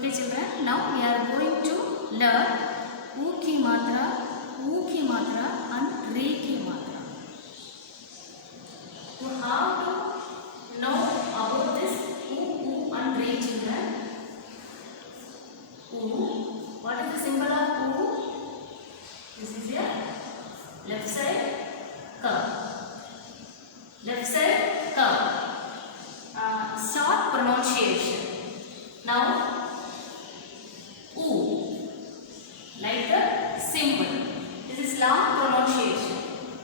Okay children, now we are going to learn U की मात्रा, U की मात्रा and रे की मात्रा. You have to know about this U and रे children. U, what is the symbol of U? This is your left side curve. Left side curve. Short pronunciation. Now U, like the symbol. This is long pronunciation.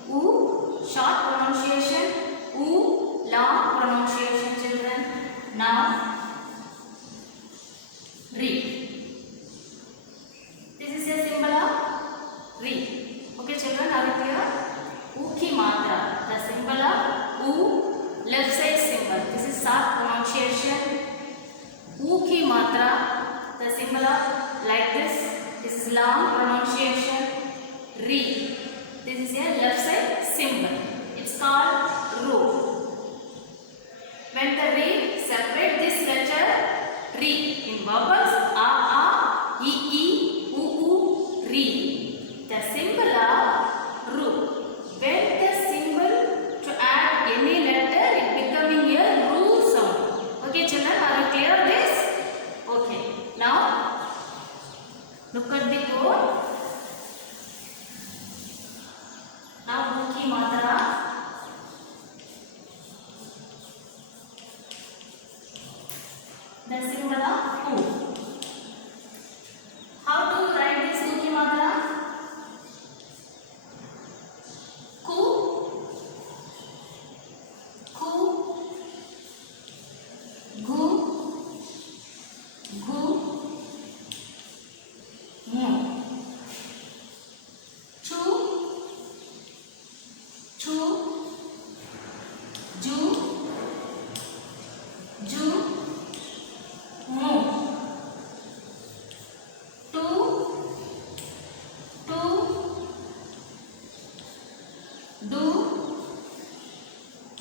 U, short pronunciation. U, long pronunciation, children. Now, Re. This is a symbol of Re. Okay, children, are you clear? U की मात्रा, the symbol of U, left side symbol. This is short pronunciation. U की मात्रा, the symbol of like this. This is long pronunciation. Re. This is a left side symbol. It's called Ru. When the re separate this letter re in vowels a, e, u, re, the symbol of Ru. When the symbol to add any letter, it becoming a Ru sound. Okay, children, are you clear this? Okay. Now, look at the code. Now, U की मात्रा, the symbol of U. How to write this U की मात्रा? Ku, ku, gu, gu, mu. Chu, chu, ju, ju, mu. Tu, tu, du,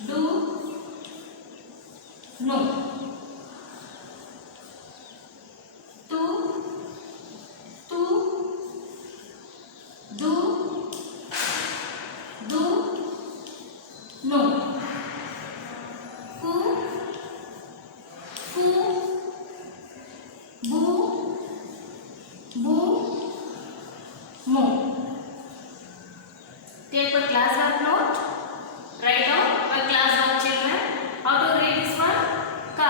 du, nu. Tu, tu, du, du, nu. Ku, ku, bu, bu, mu. Take a class work note. Write down a class work, children. How to read this one? Ka.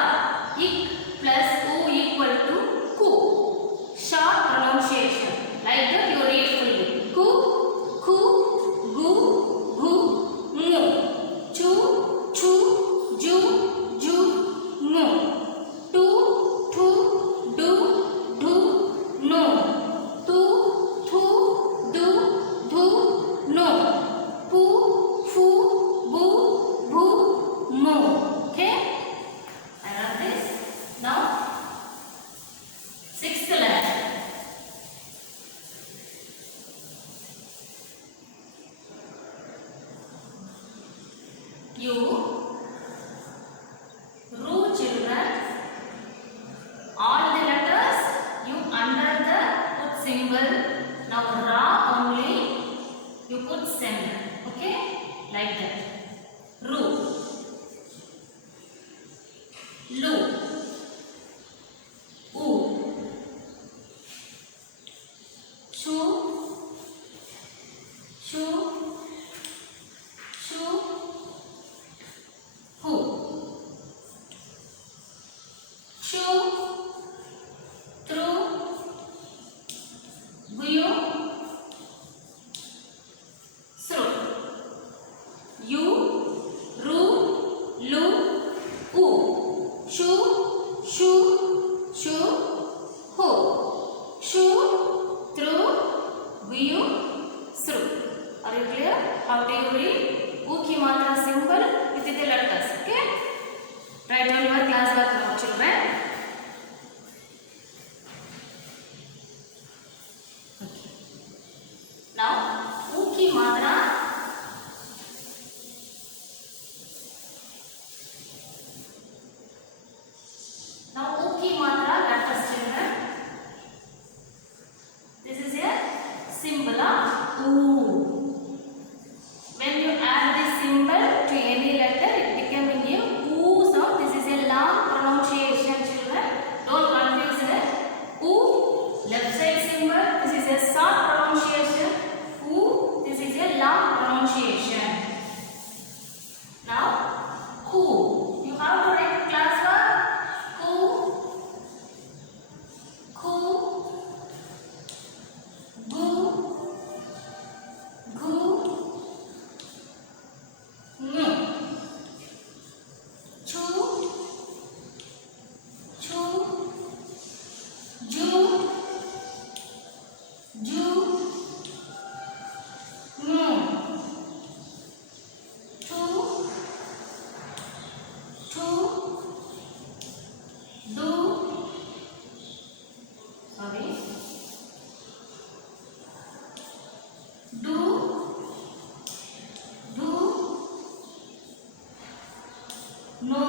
No,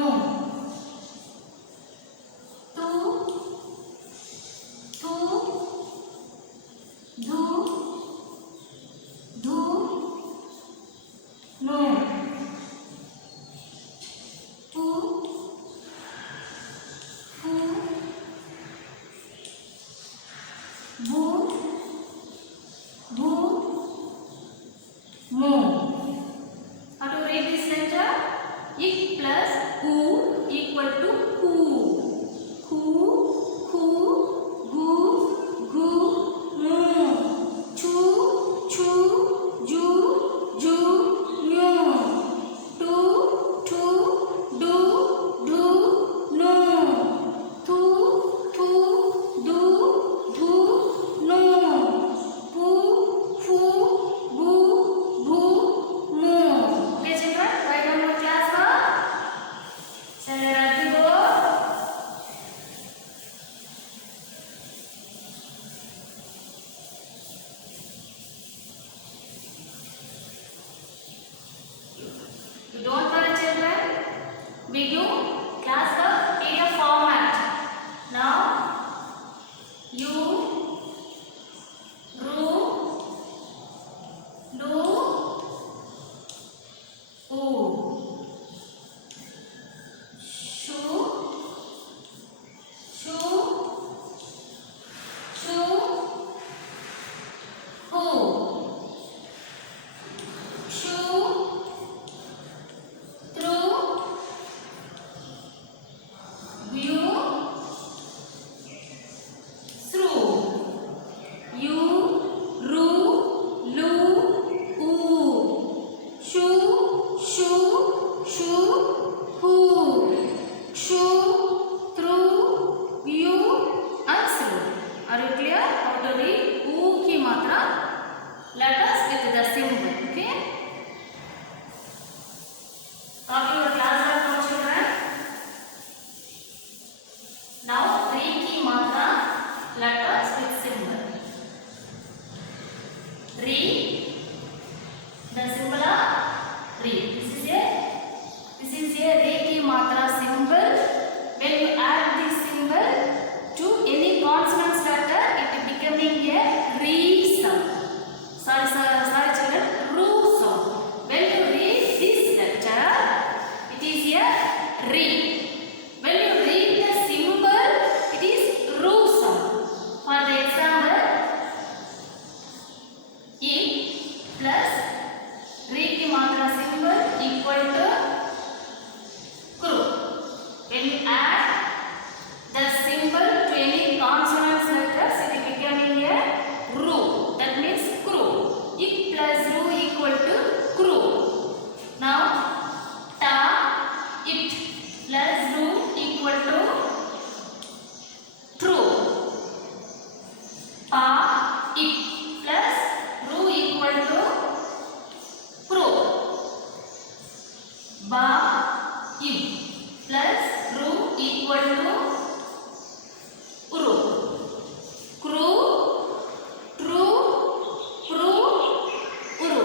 तू, थू, धू, धू, no, पू, फू, भू, भू, मो. How to read this letter? Ik plus u equal to ku. Ku, ku, gu, gu, mu. Chu, chu, ju, ju, nyu. Tu, tu, du, du, nu. Tu, tu, du, du, nu. Pu, fu, bu, bu, mu. Okay, children, write down your class work. Shall I write the board? You don't worry, children. We do class work in a format. Now, you, ru, lu, u, shu, shu, shu, hu, shu, thru, view, through, you, ru, lu, u, shu, shu, shu, hu, shu, through, view, and through. Are you clear how to read u ki matra letters with the symbol? Okay. Copy your class work now, children. Now 3 key matra letters with symbol. Re, the symbol of re. This is a re key matra symbol. When you add this symbol to any consonant letter, it is becoming a re sound. Sorry children, ru sound. When you read this letter, it is a re. When you read the symbol, it is ru sound. For the example, e plus re ki matra symbol equal to kru. When you add the symbol to any consonant letters, it is becoming a ru. That means kru. Ik plus ru equal to kru. Now, ta, it plus ru equal to true. Pa, it plus ru equal to pro. Ba, it plus ru equal to uru. Kru, true, pru, uru.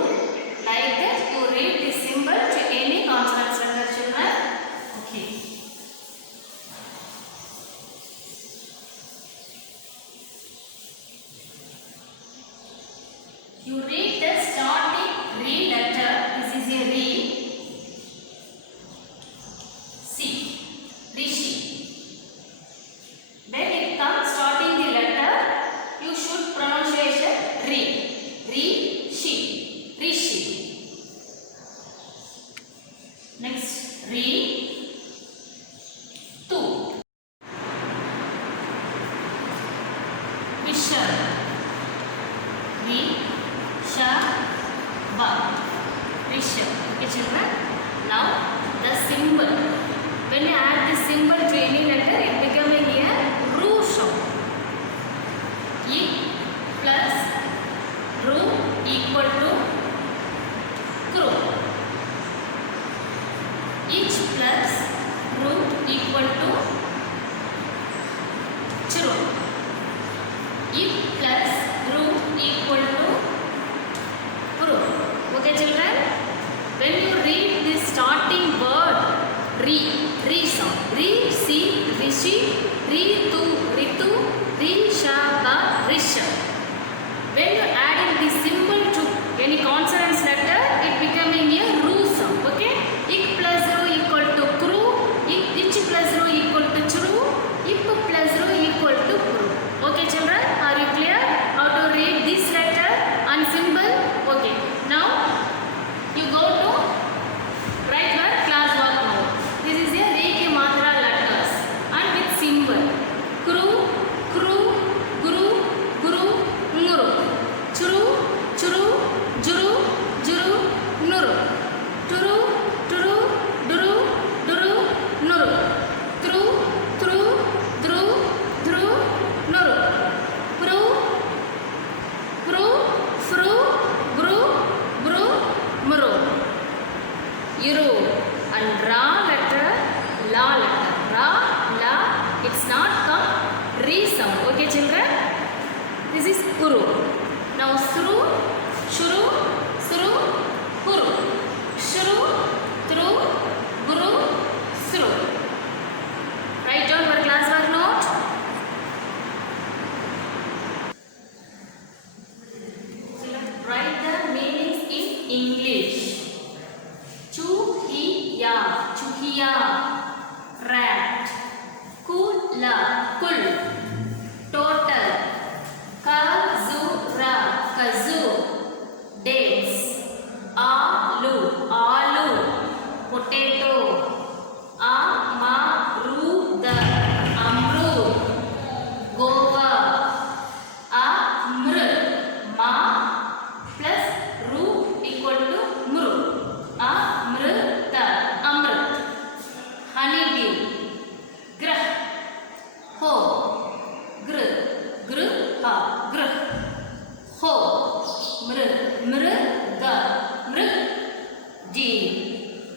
Like that, you read this symbol to any consonant letter, children. Okay. You read the starting re letter. This is a re. Si, rishi. When it comes starting the letter, you should pronunciation re. Re, shi, rishi. Next, re, tu. Visha. Re, sha, ba. Visha. Okay, children. Now, the symbol. When you add this symbol to any letter, it becoming a ru sound. Ik plus ru equal to kru. Ich Re. Re sound. Re, si, rishi, ritu, ritu, rishaba, risha. When you add in the symbol to any consonants letter, it becoming a ru sound. Okay? Ik plus ru equal to kru. Ich plus ru equal to chru. Ip plus ru equal to kru. Okay, children? Are you clear how to read this letter and symbol? Okay. Now you go to write your class work now. This is a Reiki Matra letters and with symbol. Kru, kru, guru, guru, nguru. Churu, churu, juru, juru, nuru. Turu, turu, duru, duru, nuru. Tru, tru, dru, dru, nuru. Pru, pru, fru, bru, bru, muru. Iru and ra letter, la letter. Ra, la, it's not come re sound. Okay, children? This is uru. Now sru, shuru, sru, puru. Shuru, tru, guru, sru. Write down your class work note. Write the meanings in English. Chuhiya, chuhiya, rat. Kula, kul, total. Kazura, kazoo, dates. Alu, alu, potato. Amarud, amrud, Goa. Amr, ma plus ru equal to mru. Amrita, amrit. Honeydew. Grah, ho. Gr, gr, ha, grah. Ho. Mr, mrga, mrg, deer.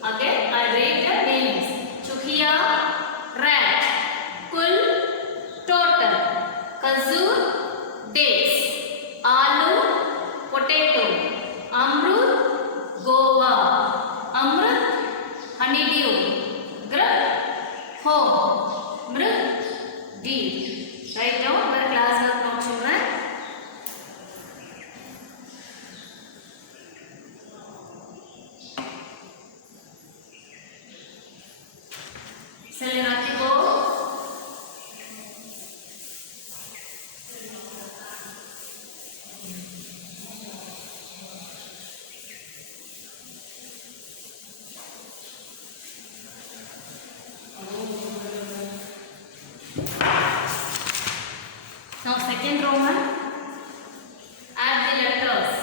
Again, I read the names. Chuhiya, rat. Kul, total. Kazoo, dates. Alu, potato. Amrud, Goa. Amrit, honeydew. Grah, home. Mrg, deer. Write down your class work now, children. Selenati go. Now second Roman. Add the letters.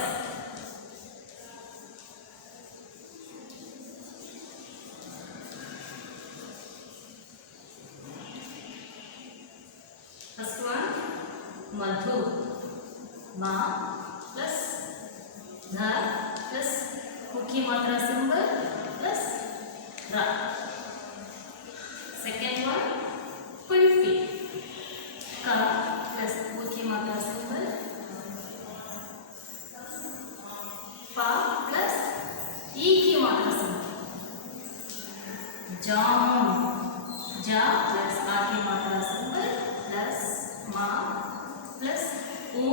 First one, Madhu. Ma plus dha plus Mukhi Matra symbol plus ra. Second one, Kulfi. Ka plus Mukhi Matra symbol. Pa plus Iki Matra symbol. Jam. Ja plus Aki Matra symbol plus ma plus u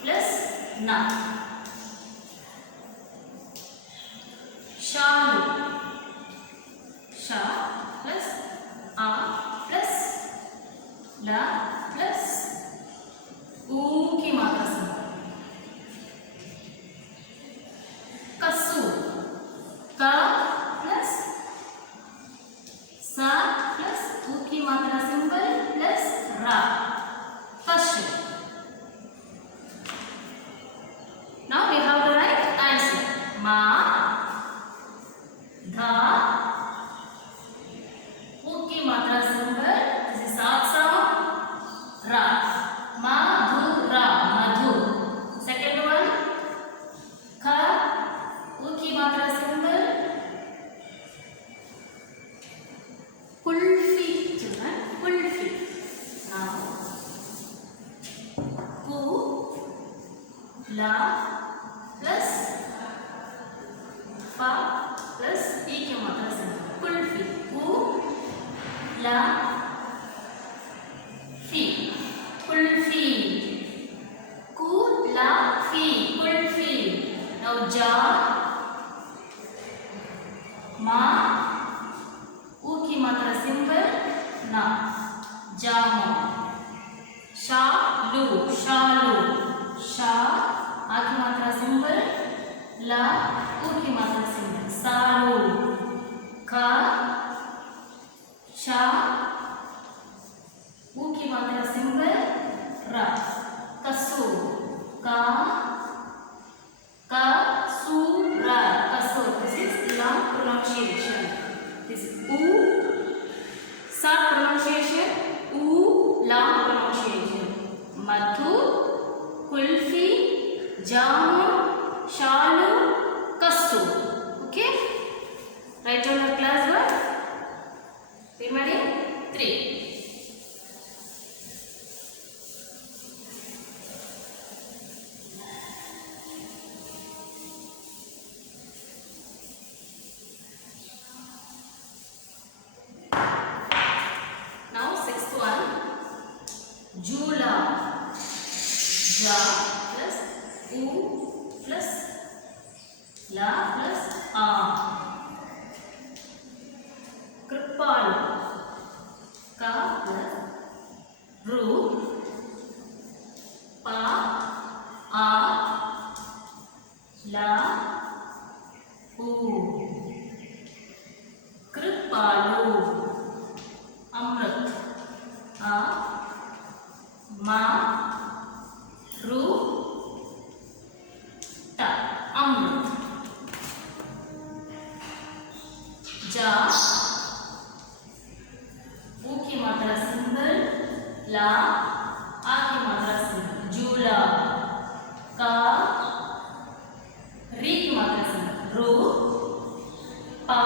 plus na. Shalu. Sha plus a plus la plus u की मात्रा symbol. Kasu. Ka plus sa plus u की मात्रा symbol plus ra. Kashu. La fi kulfi. Ku la fi kulfi. Now ja ma u की मात्रा symbol ना जामु. शालू शालू शा आ की मात्रा सिंबल ला उ की मात्रा सिंबल सालू. का शा उ की मात्रा सिंबल रा कसू. का kasura kasur. This is long pronunciation. This is u short pronunciation, u long pronunciation. Madhu kulfi jamun shalu kasu. Okay, write down your class work. Remaining 3. Jula. Ja plus u plus la plus a. Kripalu. Ka plus ru. Pa a la u. Kripalu. Amrit. A ma ru ta amrit. Ja u की मात्रा symbol ला आ की मात्रा symbol जूला. का री की मात्रा symbol रू. पा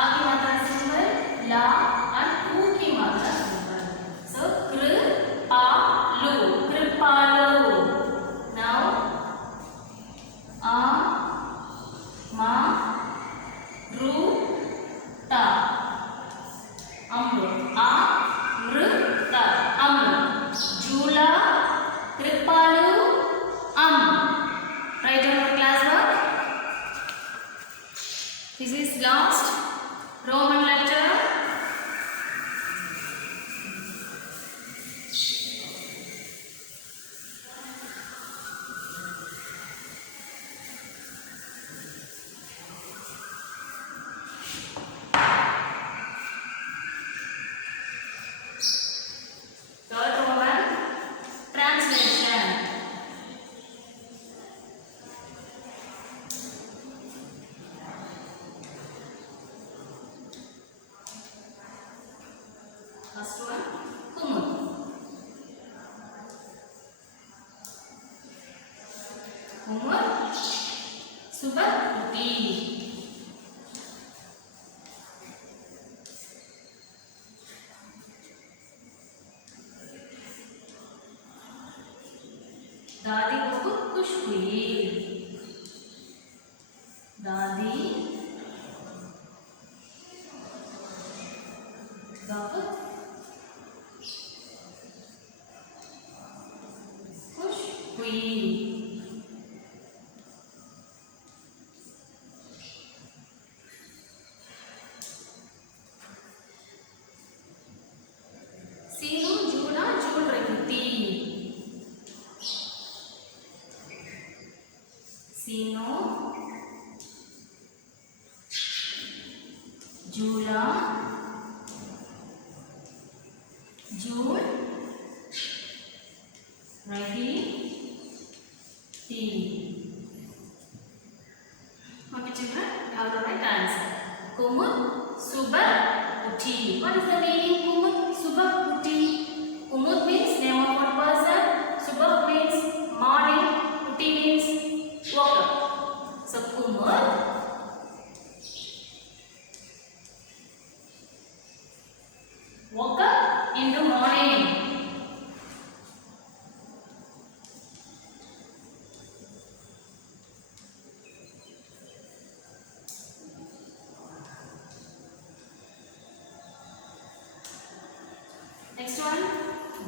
आ की मात्रा सिंबल ला और उ की मात्रा symbol. So kripalu kripalu. Now a ma ru ta amrut. Amrut amrut. Jula kripalu am. Write down your class work. This is last Roman letter. Third Roman translation. First one, kumud. Kumud, subah putih. दादी बहुत खुश हुई. दादी बहुत खुश हुई. सीनू जूना झूल रही थी. सीनो झूला झूल रही थी. Okay, children, you have the right answer. Kumud subah uthi. What is the meaning kumud subah uthi? Kumud means name of one person. Subah means morning. Uthi means woke up. So kumud woke up in the morning. Next one.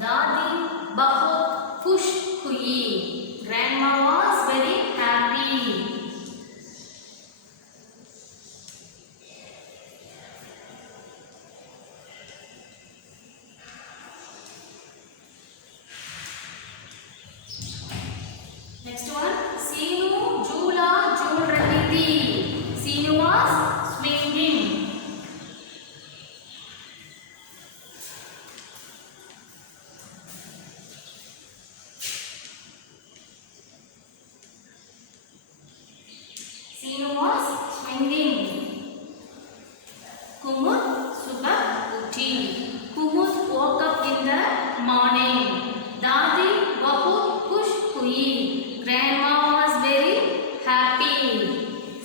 Dadi bahut khush hui. Grandma was very happy. Next one. Seenu jhula jhul rahi thi. Seenu was swinging. Seenu was swinging. Kumud subah uthi. Kumud woke up in the morning. Dadi bahut khush hui. Grandma was very happy.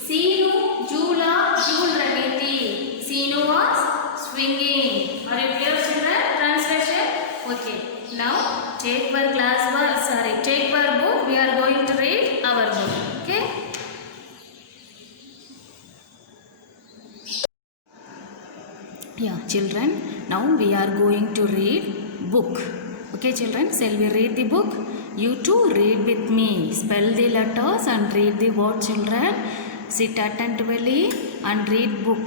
Seenu jhula jhul rahi thi. Seenu was swinging. Are you clear, children? Translation. Okay. Now take our class work. Take our book. We are going to read our book. Okay. Yeah, children. Now we are going to read book. Okay, children. Shall we read the book? You too read with me. Spell the letters and read the word, children. Sit attentively and read book.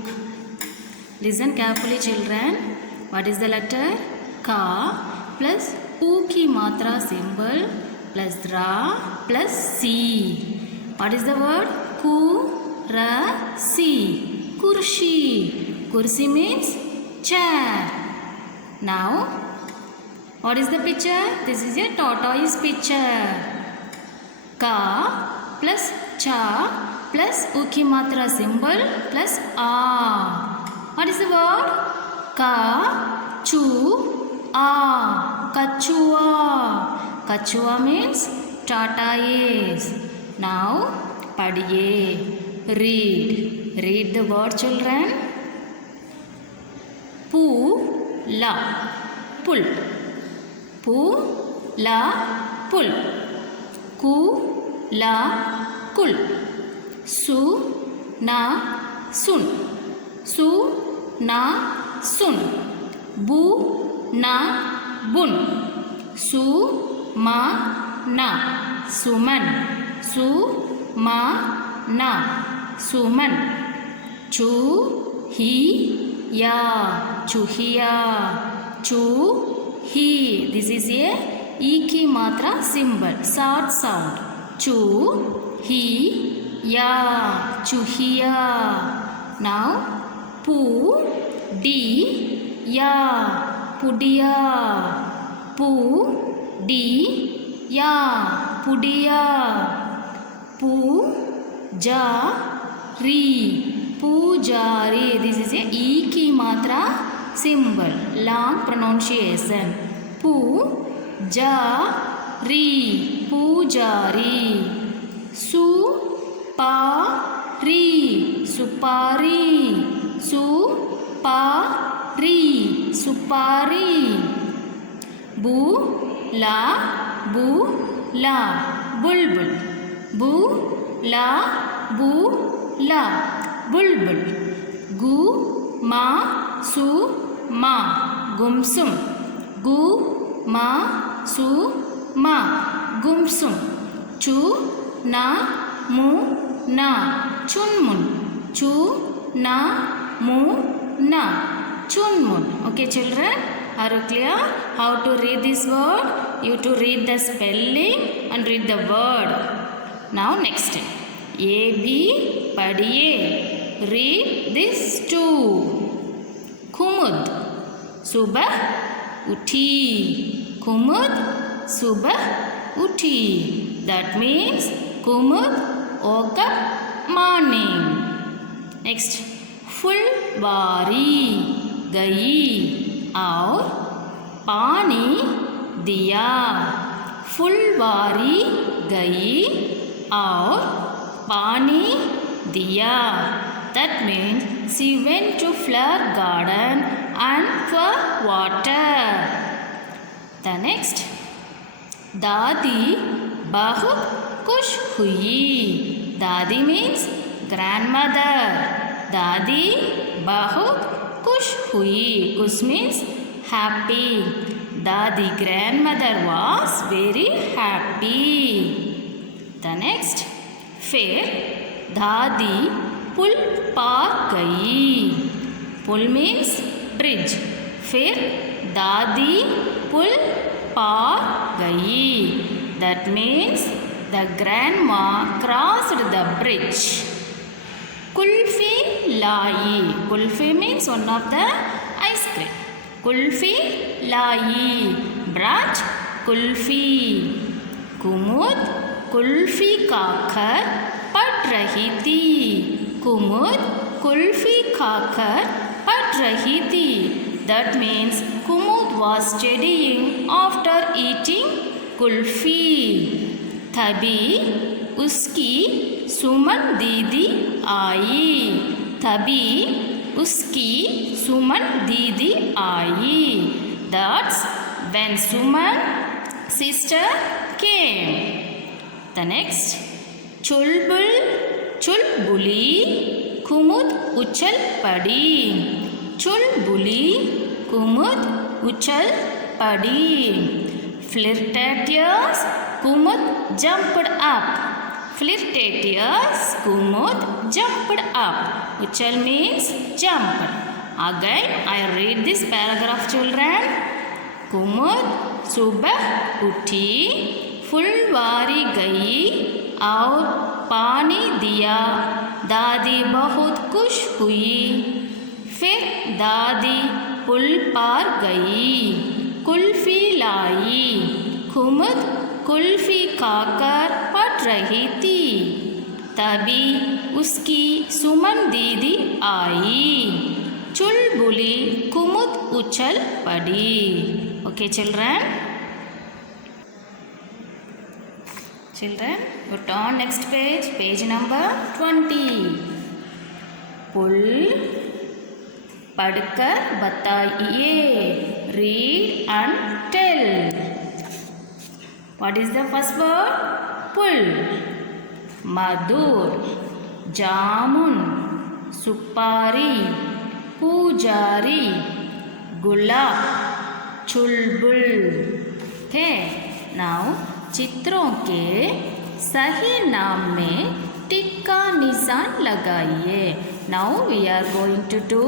Listen carefully, children. What is the letter? Ka plus U ki matra symbol plus Ra plus Si. What is the word? Kursi. Kursi. Kursi means chair. Now, what is the picture? This is a tortoise picture. Ka plus cha plus uki matra symbol plus a. What is the word? Ka chu a. Kachua. Kachua means tortoise. Now, padiye. Read. Read the word, children. Pula. Pull. Pula. Pull. Kula. Kul. Su. Na. Sun. Su. Na. Sun. Bu. Na. Bun. Su. Ma. Na. Suman. Su. Ma. Na. Suman. Chu. Hi. Ya. Chuhiya. Chu. Hi. This is a E ki matra symbol. Short sound. Chu. Hi. Ya. Chuhiya. Now. Pu. Di. Ya. Pudiya. Pu. Di. Ya. Pudiya. Pu. Ja. Ri. Pujari. This is a E ki matra symbol. Long pronunciation. Pu-ja-ri. Pujari. Su-pa-ri. Supari. Su-pa-ri. Supari. Bu-la. Bu-la. Bulbul. Bu-la. Bu-la. Bulbul. Gu-ma-su-ma. Gumsum. Gu-ma-su-ma. Gumsum. Chu-na-mu-na. Chunmun. Chu-na-mu-na. Chunmun. Okay, children? Are you clear how to read this word? You to read the spelling and read the word. Now next. A-B padiye. Read this too. Kumud. Subah uthi. Kumud subah uthi. That means Kumud woke up morning. Next. Fulwari gayi और पानी दिया. फुलवारी गई और पानी दिया. That means she went to flower garden and for water. The next. दादी बहुत खुश हुई. दादी means grandmother. दादी बहुत खुश हुई. खुश means happy. Dadi grandmother was very happy. The next, फिर दादी पुल पार गई. पुल means bridge. फिर दादी पुल पार गई. That means the grandma crossed the bridge. Kulfi lie. Kulfi means one of the ice cream. Kulfi lie. Brought kulfi. कुमुद कुल्फी खाकर पढ़ रही थी. कुमुद कुल्फी खाकर पढ़ रही थी. That means Kumud was studying after eating kulfi. तभी उसकी सुमन दीदी आई. तभी उसकी सुमन दीदी आई. That's when Suman sister came. The next, चुलबुल चुलबुली कुमुद उछल पड़ी. चुलबुली कुमुद उछल पड़ी. Flirtatious कुमुद jumped up. Flirtatious कुमुद jumped up. उछल means jumped. Again I read this paragraph children. कुमुद सुबह उठी, फुलवारी गई और पानी दिया. दादी बहुत खुश हुई. फिर दादी पुल पार गई. कुल्फी लाई. कुमुद कुल्फी खाकर पढ़ रही थी. तभी उसकी सुमन दीदी आई. चुलबुली कुमुद उछल पड़ी. Okay children. Children, go on next page. Page number 20. पुल पढ़कर बताइए. Read and tell. What is the first word? पुल. मधुर, जामुन, सुपारी, पूजारी, गुलाब, चुलबुल. Okay. Now चित्रों के सही नाम में टिक का निशान लगाइए. Now we are going to do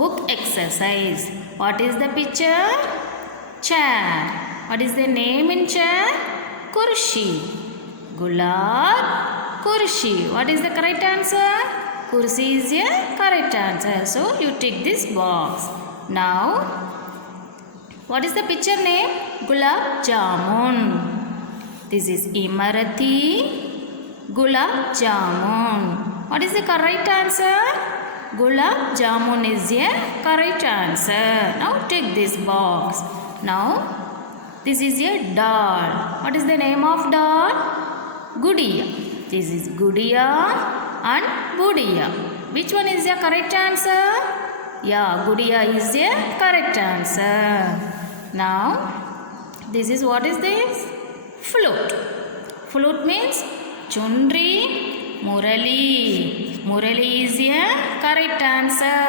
book exercise. What is the picture? Chair. What is the name in chair? Kursi. Gulab, kursi. What is the correct answer? Kursi is a correct answer. So you tick this box. Now, what is the picture name? Gulab Jamun. This is Imarati Gulab Jamun. What is the correct answer? Gulab Jamun is a correct answer. Now take this box. Now this is a doll. What is the name of doll? Gudiya. This is Gudiya and Budiya. Which one is the correct answer? Yeah, Gudiya is the correct answer. Now this is, what is this? Flute. Flute means Chundri, Murali. Murali is a correct answer.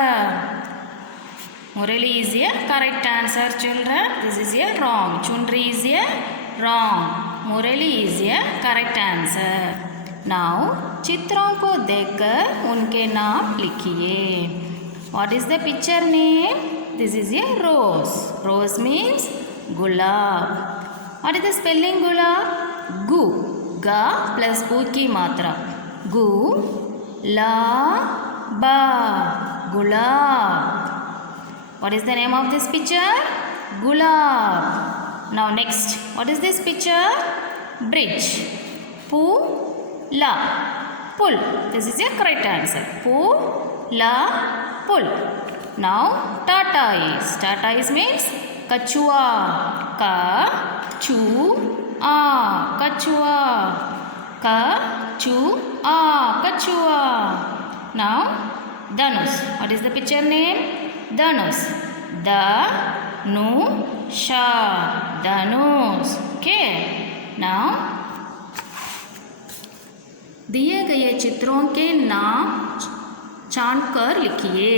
Murali is a correct answer children. This is a wrong. Chundri is a wrong. Murali is a correct answer. Now चित्रों को देखकर उनके नाम लिखिए. What is the picture name? This is a rose. Rose means gulab. What is the spelling gulab? Gu. Ga plus u की मात्रा. Gu la ba. Gulab. What is the name of this picture? Gulab. Now next, what is this picture? Bridge. Pu la. Pull. This is a correct answer. Pu la pull. Now tortoise. Tortoise means kachua. Ka chu a. Kachua. Ka chu a. Kachua. Now Dhanush. What is the picture name? Dhanush. Da nu sha. Dhanush. Okay. Now दिए गए चित्रों के नाम छानकर लिखिए.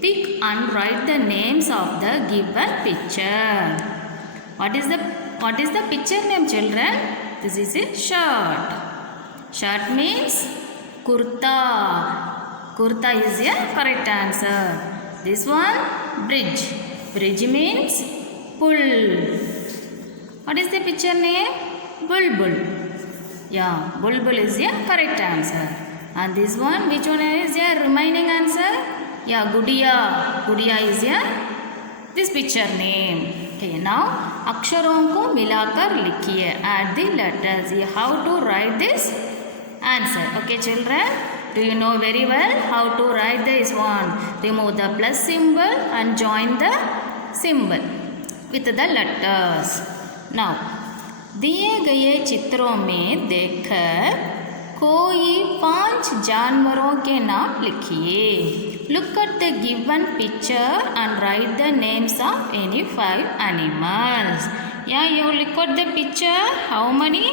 Pick and write the names of the given picture. What is the picture name, children? This is a shirt. Shirt means kurta. Kurta is a correct answer. This one, bridge. Bridge means pull. What is the picture name? Bulbul. Yeah, bulbul is a correct answer. And this one, which one is a remaining answer? Yeah, gudiya. Gudiya is a this picture name. Okay, now अक्षरों को मिलाकर लिखिए. Add the letters. How to write this answer? Okay, children. Do you know very well how to write this one? Remove the plus symbol and join the symbol with the letters. Now, दिए गए चित्रों में देखकर कोई 5 जानवरों के नाम लिखिए. Look at the given picture and write the names of any 5 animals. Yeah, you look at the picture. How many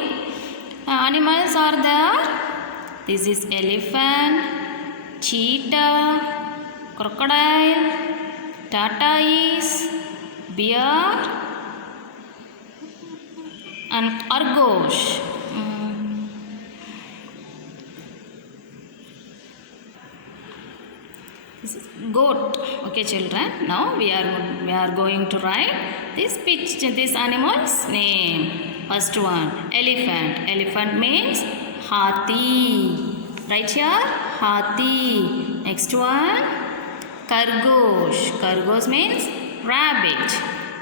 animals are there? This is elephant, cheetah, crocodile, tortoise, bear, and khorgosh. This is goat. Okay, children. Now we are going to write this animal's name. First one, elephant. Elephant means hathi. Right here, hathi. Next one, khorgosh. Khorgosh means rabbit.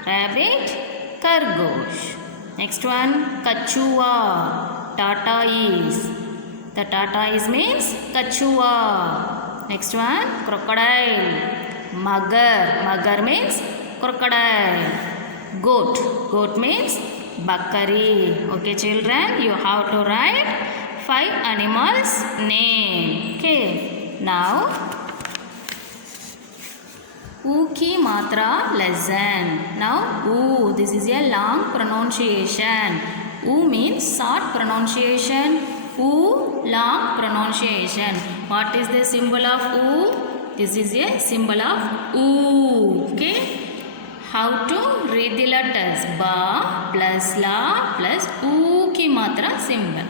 Rabbit, khorgosh. Next one, kachua. Tortoise. The tortoise means kachua. Next one, crocodile. Magar. Magar means crocodile. Goat. Goat means bakari. Okay, children, you have to write 5 animals' name. Okay. Now, U ki matra lesson. Now, U. This is a long pronunciation. U means short pronunciation. U, long pronunciation. What is the symbol of U? This is a symbol of U. Okay. How to read the letters? Ba plus la plus U ki matra symbol.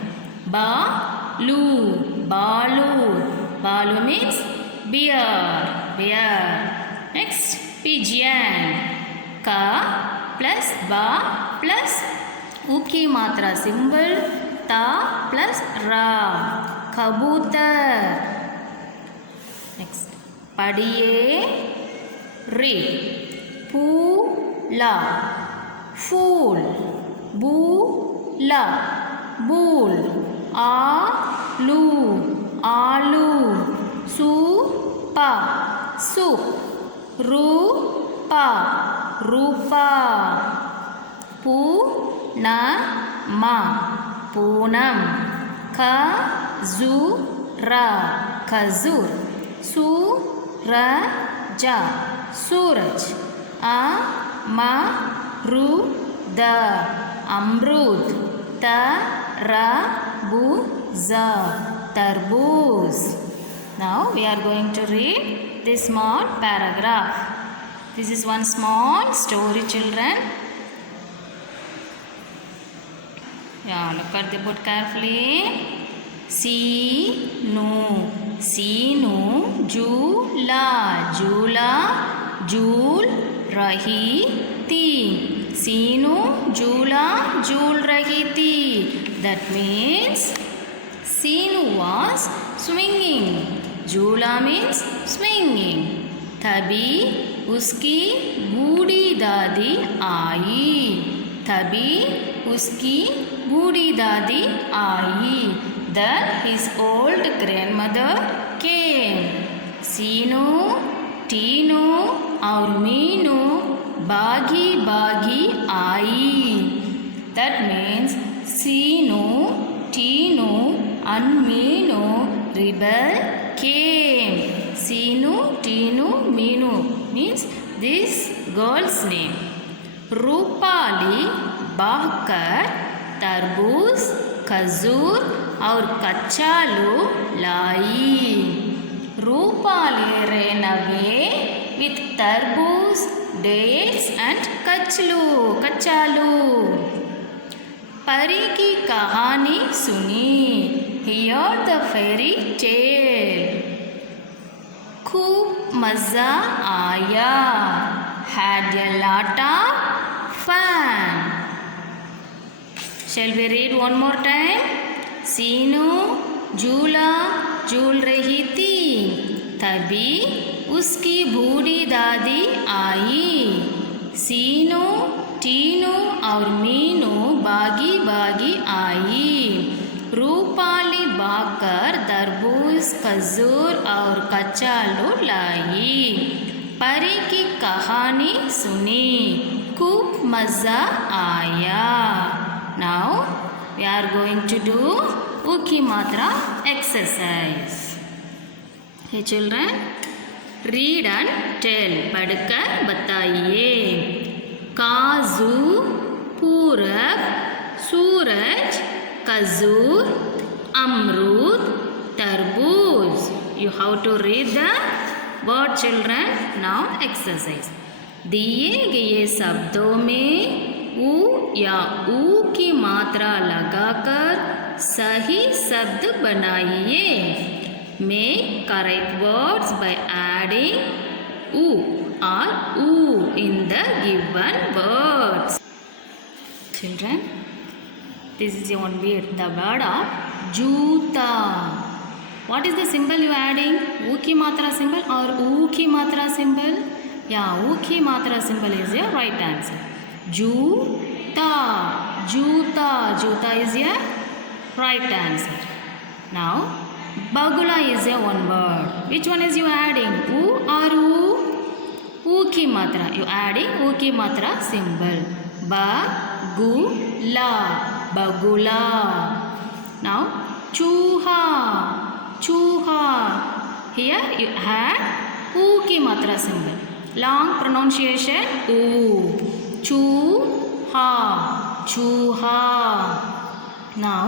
Ba, lu, balu. Balu means bear. Bear. Next, pigeon. Ka plus ba plus U ki matra symbol. Ta plus ra. Kabutar. Next, padiye. Read. Pula. Fool. Bula. Bull. Alu. Alu. Supa. Soup. Rupa. Rupa. Punama. Punam. Kazura. Kazur. Suraja. Suraj. Amaruda. Amrud. Tarabuza. Tarbuz. Now we are going to read this small paragraph. This is one small story, children. Yeah, look at the book carefully. Sinu. Sinu. Jula. Jula. Jul rahi thi. Sinu. Jula. Jul rahi thi. That means Sinu was swinging. Jula means swinging. Thabhi uski budi dadi aayi. Thabhi uski budi dadi aayi. Then his old grandmother came. Sinu, Tinu और मीनू बागी बागी आई. That means Sinu, Tinu and Meenu rebel came. Sinu, Tinu, Meenu means this girl's name. Rupali बहकर तरबूज खजूर और कच्चालू लाई. रूपाली रे नवे with tarboos, dates and कच्चालू. परी की कहानी सुनी. Hear the fairy tale. खूब मज़ा आया. Had a lot of fun. Shall we read one more time? सीनू झूला झूल रही थी. तभी उसकी बूढ़ी दादी आई. सीनू, टीनू और मीनू भागी भागी आई. रूपाली भागकर तरबूज, खजूर और कच्चालू लाई. परी की कहानी सुनी. खूब मज़ा आया. Now we are going to do Uki Matra exercise. Hey children, read and tell. पढ़कर बताइए. काजू, पूरब, सूरज, खजूर, अमरूद, तरबूज. You have to read the word children. Now exercise. दिए गए शब्दों में ऊ या ऊ की मात्रा लगाकर सही शब्द बनाइए. Make correct words by adding u or u in the given words. Children, this is one word, the word of जूता. What is the symbol you are adding? U की मात्रा symbol or u की मात्रा symbol? Yeah, u की मात्रा symbol is your right answer. जूता, जूता, जूता is your right answer. Now, bagula is a one word. Which one is you adding? U or u? U की मात्रा. You adding u की मात्रा symbol. Bagula, bagula. Now, चूहा, चूहा. Here you add u की मात्रा symbol. Long pronunciation u. चूहा, चूहा. Now,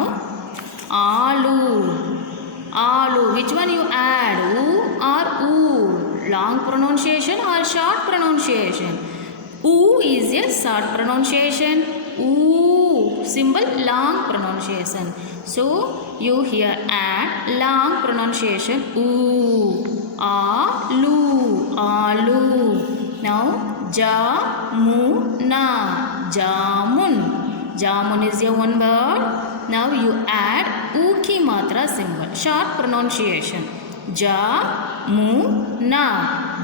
आलू, आलू. Which one you add? U or u? Long pronunciation or short pronunciation? U is a short pronunciation. U symbol long pronunciation. So you here add long pronunciation u. Alu, alu. Now jamuna, jamun. Jamun is a one word. Now you add u की मात्रा symbol. Short pronunciation. Jamuna,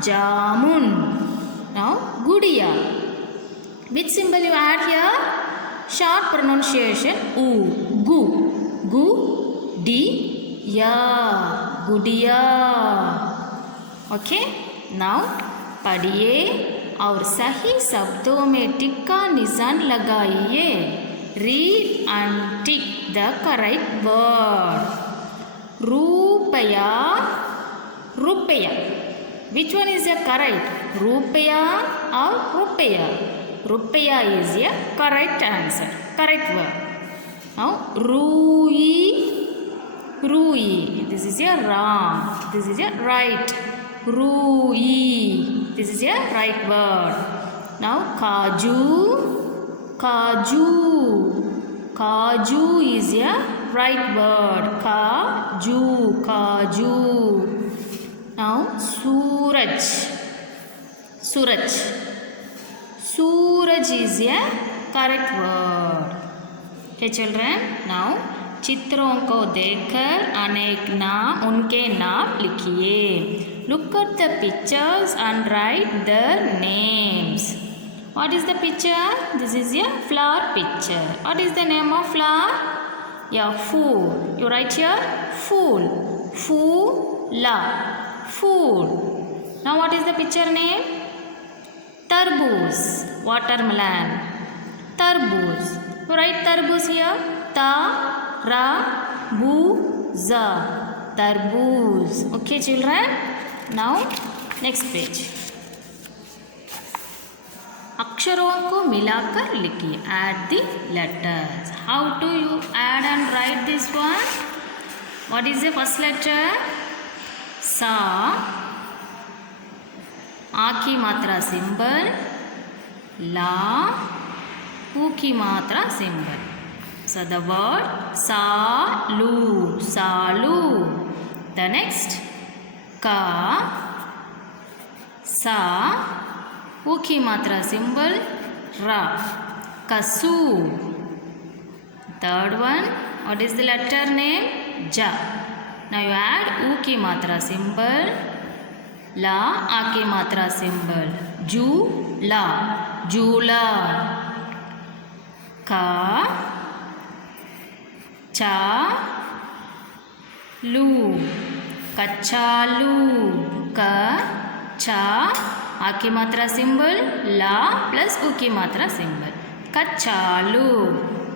jamun. Now gudiya. Which symbol you add here? Short pronunciation u. Gu, gu, di, ya. Gudiya. Okay. Now पढ़िए और सही शब्दों में टिक्का निशान लगाइए. Read and tick the correct word. रुपया, रुपया. Which one is the correct? रुपया or रुपया? रुपया is a correct answer. Correct word. Now रूई, रूई. This is a wrong. This is a right. रूई. This is a right word. Now kaju, kaju. Kaju is a right word. Kaju, kaju. Now suraj, suraj. Suraj is a correct word. Okay children, now चित्रों को देखकर अनेक नाम, उनके नाम लिखिए. Look at the pictures and write their names. What is the picture? This is a flower picture. What is the name of flower? Yeah, fool. You write here fool. Foola. Fool. Now what is the picture name? Tarboos. Watermelon. Tarboos. You write tarboos here. Ta. Ra, bu, za. Tarboos. Okay children. Now next page. अक्षरों को मिलाकर लिखिए. Add the letters. How do you add and write this one? What is the first letter? Sa. आ की मात्रा symbol, la, u की मात्रा symbol. So the word salu, salu. The next ka, sa, u की मात्रा symbol ra, kasu. Third one, what is the letter name? Ja. Now you add u की मात्रा symbol, la, a की मात्रा symbol, ju, la, jula. Ka, cha, lu, kachalu. Ka, cha, a की मात्रा symbol, la plus u की मात्रा symbol, kachalu.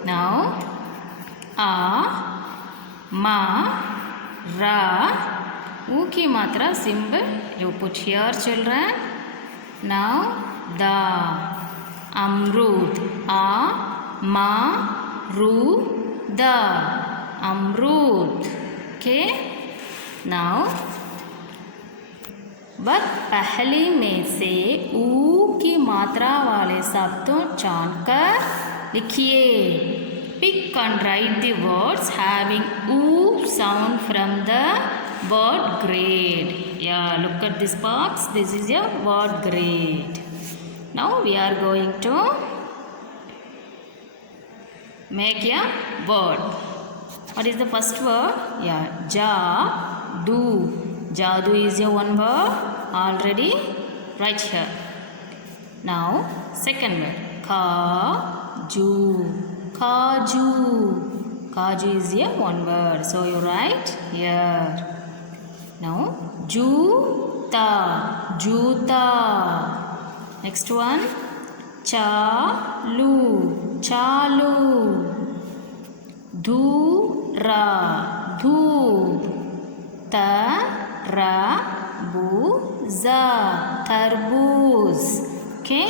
Now a, ma, ra, u की मात्रा symbol you put here children. Now da, amrud, a, ma, ru, da, amrud. Okay. Now बस पहले में से ऊ की मात्रा वाले शब्दों छानकर लिखिए. Pick and write the words having oo sound from the word grade. Yeah, look at this box. This is your word grade. Now we are going to make a word. What is the first word? Yeah, jadu. Jadu is your one word already right here. Now second word, kaju. Kaju. Kaju is here one word. So you write here. Now juta. Juta. Next one, chalu. Chalu. Dhura. Dhoop. Tarabuza. Tarbuz. Okay.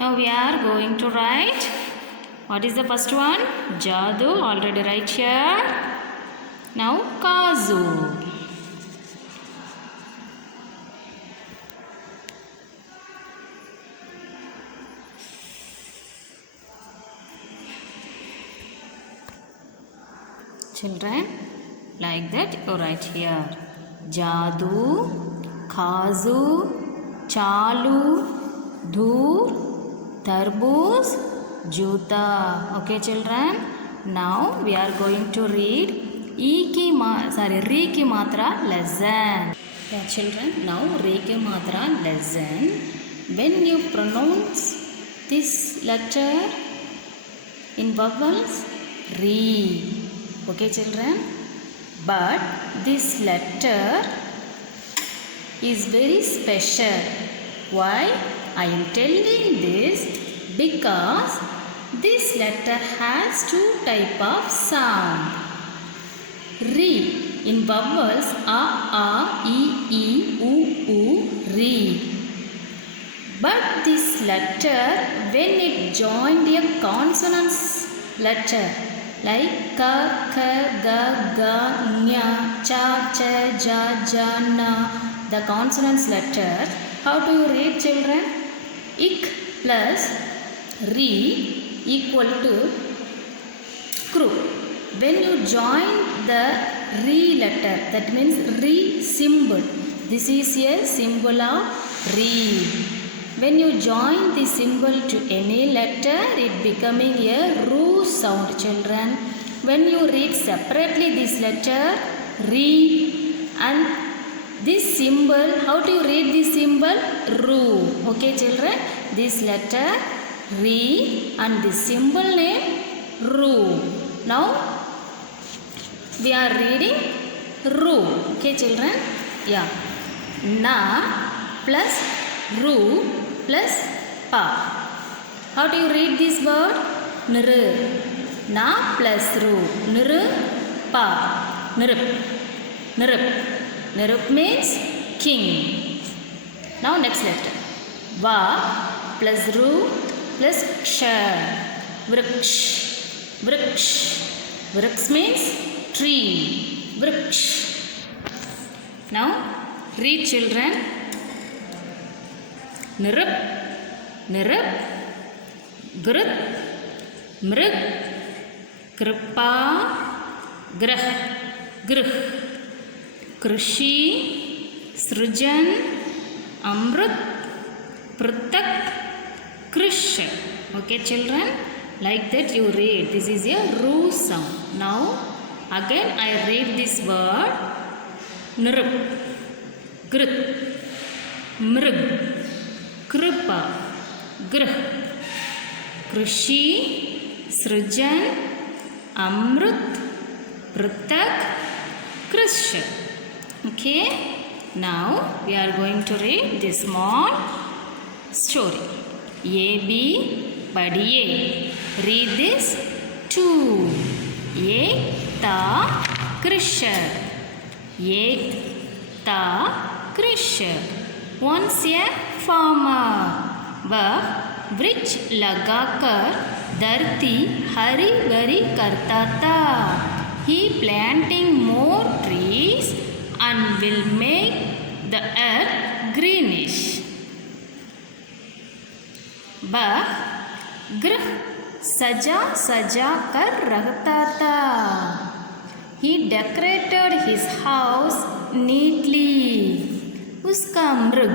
Now we are going to write. What is the first one? Jadu, already right here. Now kazu. Children, like that you write here. Jadu, kazu, chalu, dhoor, tarbuz, juta. Okay children, now we are going to read re ki matra lesson. Yeah children, now re ki matra lesson. When you pronounce this letter in vowels, re. Okay children, but this letter is very special. Why I am telling this? Because this letter has two type of sound. Re in vowels a, e, u, re. But this letter, when it joined a consonant letter like ka, kha, ga, ga, nya, cha, cha, ja, ja, na, the consonants letters, how do you read children? Ik plus re equal to kru. When you join the re letter, that means re symbol. This is a symbol of re. When you join the symbol to any letter, it becoming a ru sound children. When you read separately this letter re and this symbol, how do you read this symbol? Ru. Okay children, this letter re and this symbol name ru. Now we are reading ru. Okay children, yeah, na plus ru plus pa. How do you read this word? Nru. Na plus ru. Nru pa. Nrup. Nrup. Nrup means king. Now next letter. Va plus ru plus ksha. Vriksh. Vriksh. Vriksh means tree. Vriksh. Now read children. Nirp, nirp, grut, mrug, kripa, grah, gruh, krishi, srujan, amrut, prutak, krish. Okay children, like that you read. This is a ru sound. Now again I read this word. Nirp, grut, mrug, kripa, gruh, krishi, srujan, amrut, prutak, krish. Okay, now we are going to read this small story. A B padiye. Read this too. Ek ta krish. Ek ta krish. Once a farmer. वह वृक्ष लगाकर धरती हरी भरी करता था. He planting more trees and will make the earth greenish. वह गृह सजा सजा कर रखता था. He decorated his house neatly. उसका मृग,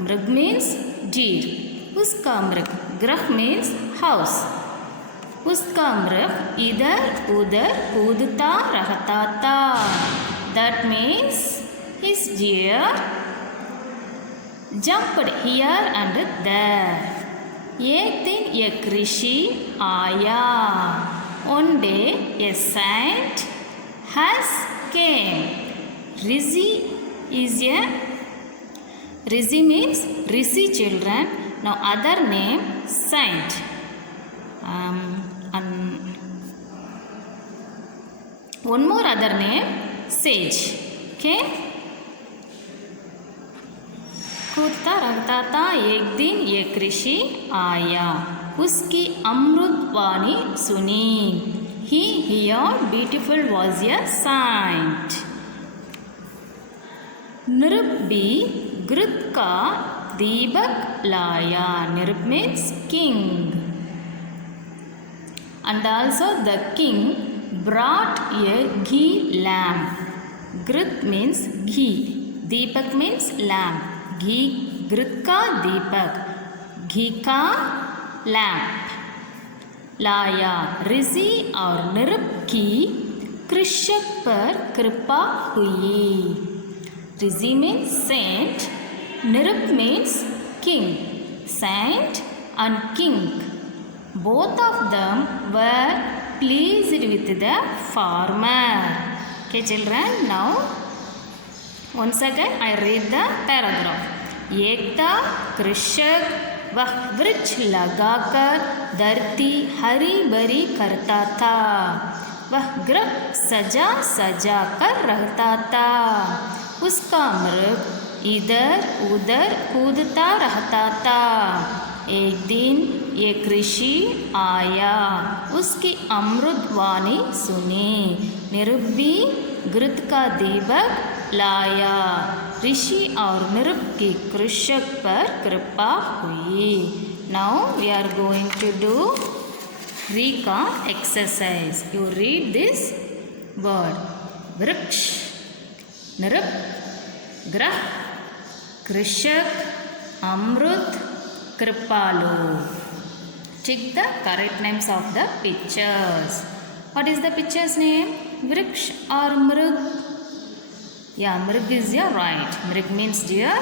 मृग means deer. उसका मृग, गृह means house. उसका मृग इधर उधर कूदता रहता था. That means his deer jumped here and there. एक दिन एक ऋषि आया. One day a saint has came. Rishi means Rishi children. Now other name saint. One more other name sage. Okay. कूदता रहता था. एक दिन एक ऋषि आया. उसकी अमृत वाणी सुनी. He heard beautiful was a saint. नृप भी घृत का दीपक लाया. नृप means king. And also the king brought a ghee lamp. घृत means ghee. दीपक means lamp. घी, घृत का दीपक, घी का लैंप लाया. ऋषि और नृप की कृषक पर कृपा हुई. ऋषि means saint, नृप means king. Saint and king, both of them were pleased with the farmer. Okay children, now once again I read the paragraph. एक था कृषक, वह वृक्ष लगाकर धरती हरी भरी करता था. वह गृह सजा सजा कर रहता था. उसका मृग इधर उधर कूदता रहता था. एक दिन एक ऋषि आया. उसकी अमृत वाणी सुनी. नृप भी घृत का दीपक लाया. ऋषि और नृप की कृषक पर कृपा हुई. Now we are going to do Rika exercise. You read this word. वृक्ष, नृप, ग्रह, कृषक, अमृत, कृपालु. Check the correct names of the pictures. What is the picture's name? वृक्ष or मृग? Yeah, mrug is your right. Mrug means deer.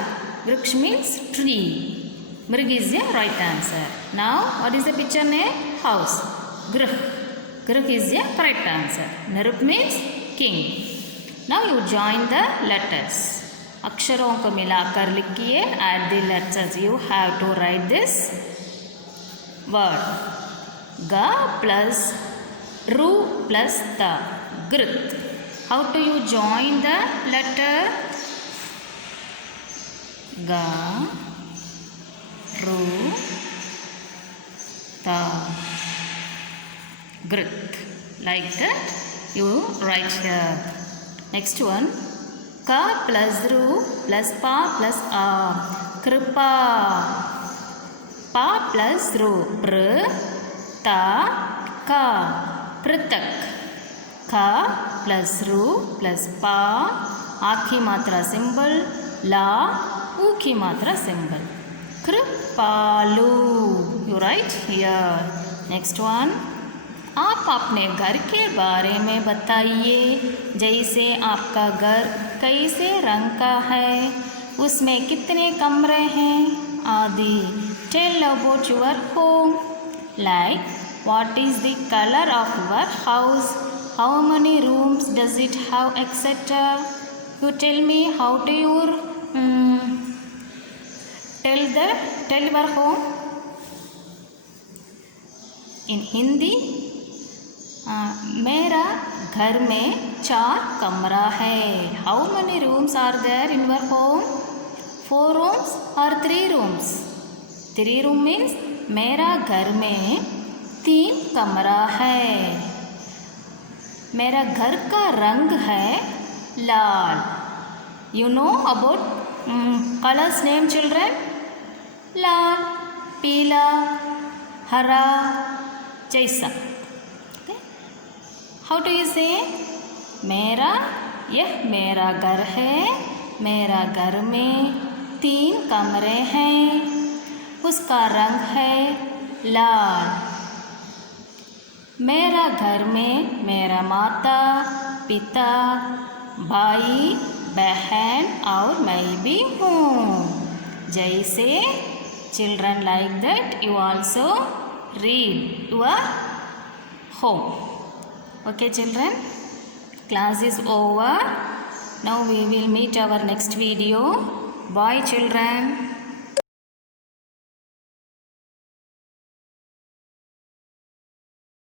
Vriksh means tree. Mrug is your right answer. Now, what is the picture name? House. Grh. Grh is your correct answer. Nirup means king. Now you join the letters. अक्षरों को मिलाकर लिखिए. Add the letters. You have to write this word. Ga plus ru plus ta. Grit. How do you join the letter? Ga, ru, ta, grit. Like that you write here. Next one. Ka plus ru plus pa plus a. कृपा. Pa plus ru. Pr, ta, ka. Pritak. Ka plus ru plus pa. A की मात्रा symbol. La, u की मात्रा symbol. कृपालु. You write here. Next one. आप अपने घर के बारे में बताइए. जैसे आपका घर कैसे रंग का है, उसमें कितने कमरे हैं आदि. Tell about your home. Like, what is the color of your house? How many rooms does it have, etc. You tell me how do you tell your home in Hindi. मेरा घर में 4 कमरा है. How many rooms are there in your home? 4 rooms or 3 rooms? 3 room means मेरा घर में 3 कमरा है. मेरा घर का रंग है लाल. You know about colors name children? लाल, पीला, हरा, जैसा. How do you say? यह मेरा घर है. मेरा घर में 3 कमरे हैं. उसका रंग है लाल. मेरा घर में मेरा माता, पिता, भाई, बहन और मैं भी हूँ. जैसे children like that you also read your home. Okay children, class is over. Now we will meet our next video. Bye children.